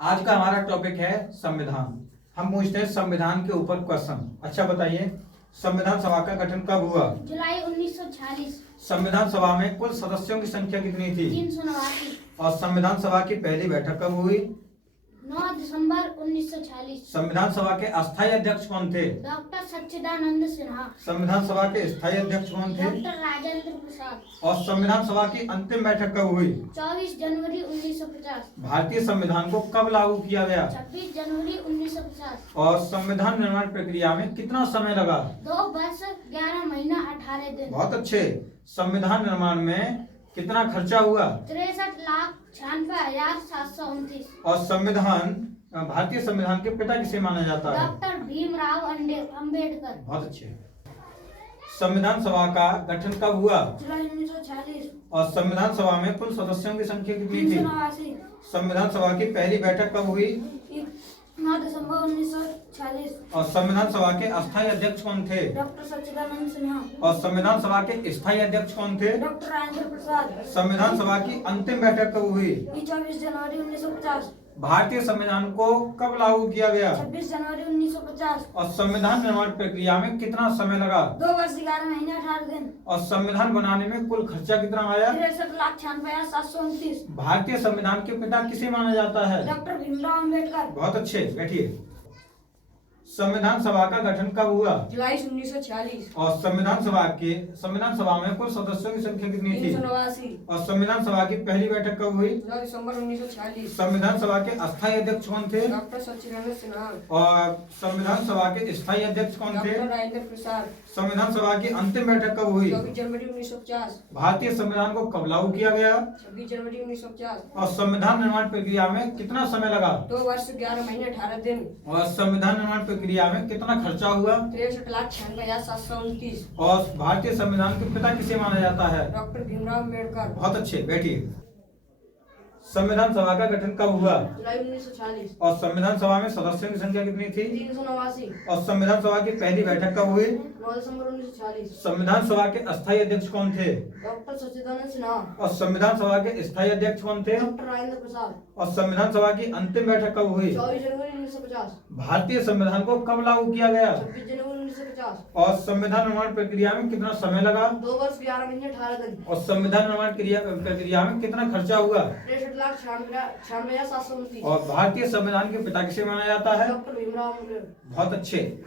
आज का हमारा टॉपिक है संविधान। हम पूछते हैं संविधान के ऊपर क्वेश्चन। अच्छा बताइए, संविधान सभा का गठन कब हुआ? जुलाई 1946। संविधान सभा में कुल सदस्यों की संख्या कितनी थी? 389। और संविधान सभा की पहली बैठक कब हुई? 9 दिसंबर 1946। संविधान सभा के अस्थायी अध्यक्ष कौन थे? डॉक्टर सच्चिदानंद सिन्हा। संविधान सभा के स्थायी अध्यक्ष कौन थे? डॉक्टर राजेंद्र प्रसाद। और संविधान सभा की अंतिम बैठक कब हुई? 24 जनवरी 1950। भारतीय संविधान को कब लागू किया गया? 26 जनवरी 1950। और संविधान निर्माण प्रक्रिया में कितना समय लगा? 2 वर्ष 11 महीना 18 दिन। बहुत अच्छे। संविधान निर्माण में कितना खर्चा हुआ? 63,96,729। और संविधान भारतीय संविधान के पिता किसे माना जाता है? डॉक्टर भीमराव अम्बेडकर। बहुत अच्छे। संविधान सभा का गठन कब हुआ? जुलाई 1946। और संविधान सभा में कुल सदस्यों की संख्या कितनी थी? 389। संविधान सभा की पहली बैठक कब हुई? 9 दिसंबर 1946। और संविधान सभा के अस्थायी अध्यक्ष कौन थे? डॉक्टर सच्चिदानंद सिन्हा। और संविधान सभा के स्थायी अध्यक्ष कौन थे? डॉक्टर राजेंद्र प्रसाद। संविधान सभा की अंतिम बैठक कब हुई? 24 जनवरी 1950। भारतीय संविधान को कब लागू किया गया? 26 जनवरी 1950। और संविधान निर्माण प्रक्रिया में कितना समय लगा? 2 वर्ष 11 महीने 18 दिन। और संविधान बनाने में कुल खर्चा कितना आया? 63,96,729। भारतीय संविधान के पिता किसे माना जाता है? डॉक्टर भीमराव अम्बेडकर। बहुत अच्छे, बैठिए। संविधान सभा का गठन कब हुआ? जुलाई 1946। और संविधान सभा में कुल सदस्यों की संख्या कितनी थी? 389। और संविधान सभा की पहली बैठक कब हुई? 9 दिसंबर 1946। संविधान सभा के अस्थायी अध्यक्ष कौन थे? डॉक्टर सच्चिदानंद सिन्हा। और संविधान सभा के स्थायी अध्यक्ष कौन थे? डॉक्टर राजेंद्र प्रसाद। संविधान सभा की अंतिम बैठक कब हुई? 24 जनवरी 1950। भारतीय संविधान को कब लागू किया गया? 26 जनवरी 1950। और संविधान निर्माण प्रक्रिया में कितना समय लगा? 2 वर्ष 11 महीने 18 दिन। और संविधान निर्माण प्रक्रिया में कितना खर्चा हुआ? 63,96,729। और भारतीय संविधान के पिता किसे माना जाता है? डॉक्टर भीमराव अम्बेडकर। बहुत अच्छे, बैठिए। संविधान सभा का गठन कब हुआ? जुलाई 1946। और संविधान सभा में सदस्यों की संख्या कितनी थी? 389। और संविधान सभा की पहली बैठक कब हुई? 9 दिसंबर 1946। संविधान सभा के अस्थायी अध्यक्ष कौन थे? डॉक्टर सच्चिदानंद सिन्हा। और संविधान सभा के स्थायी अध्यक्ष कौन थे? डॉक्टर राजेंद्र प्रसाद। और संविधान सभा की अंतिम बैठक कब हुई? 24 जनवरी 1950। भारतीय संविधान को कब लागू किया गया? 26 जनवरी 1950। और संविधान निर्माण प्रक्रिया में कितना समय लगा? 2 वर्ष 11 महीने 18 दिन। और संविधान निर्माण प्रक्रिया में कितना खर्चा हुआ? 63,96,729। और भारतीय संविधान के पिता किसे माना जाता है? डॉक्टर भीमराव अम्बेडकर। बहुत अच्छे।